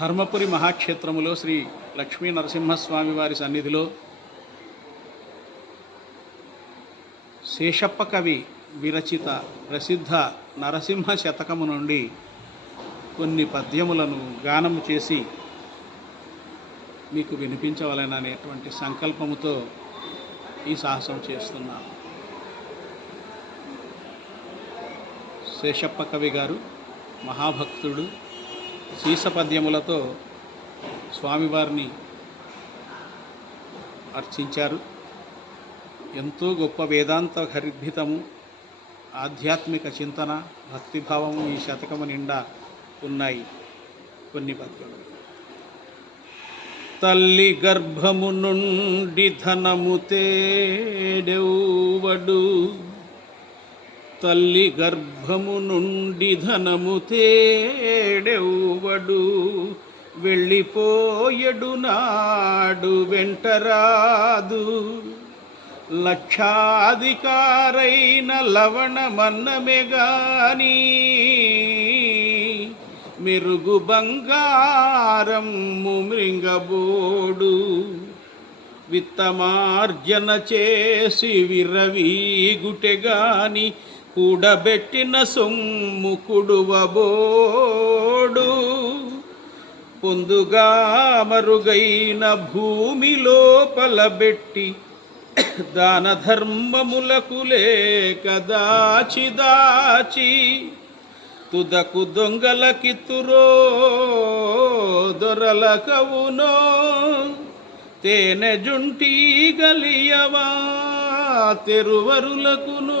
ధర్మపురి మహాక్షేత్రములో శ్రీ లక్ష్మీ నరసింహస్వామి వారి సన్నిధిలో శేషప్ప కవి విరచిత ప్రసిద్ధ నరసింహ శతకము నుండి కొన్ని పద్యములను గానము చేసి మీకు వినిపించవలననేటువంటి సంకల్పముతో ఈ సాహసం చేస్తున్నాను. శేషప్ప కవి గారు మహాభక్తుడు సీసపద్యములతో స్వామివారిని అర్చించారు. ఎంతో గొప్ప వేదాంత గర్భితము ఆధ్యాత్మిక చింతన భక్తిభావము ఈ శతకము నిండా ఉన్నాయి కొన్ని పద్యములు. తల్లి గర్భము నుండి ధనము తేడెవడు తల్లి గర్భము నుండి ధనము తేడెవ్వడు వెళ్ళిపోయడు నాడు వెంటరాదు. లక్షాధికారైన లవణమన్నమే గాని మెరుగు బంగారం మృంగబోడు. విత్తమార్జన చేసి విర్రవీగుటెగాని కూడబెట్టిన సొమ్ము కుడువబోడు పొందుగా మరుగైన భూమి లోపల బెట్టి దాన ధర్మములకు లేక దాచి దాచి తుదకు దొంగలకిత్తురో దొరల కవునో తేనె జుంటి గలియవా తెరువరులకును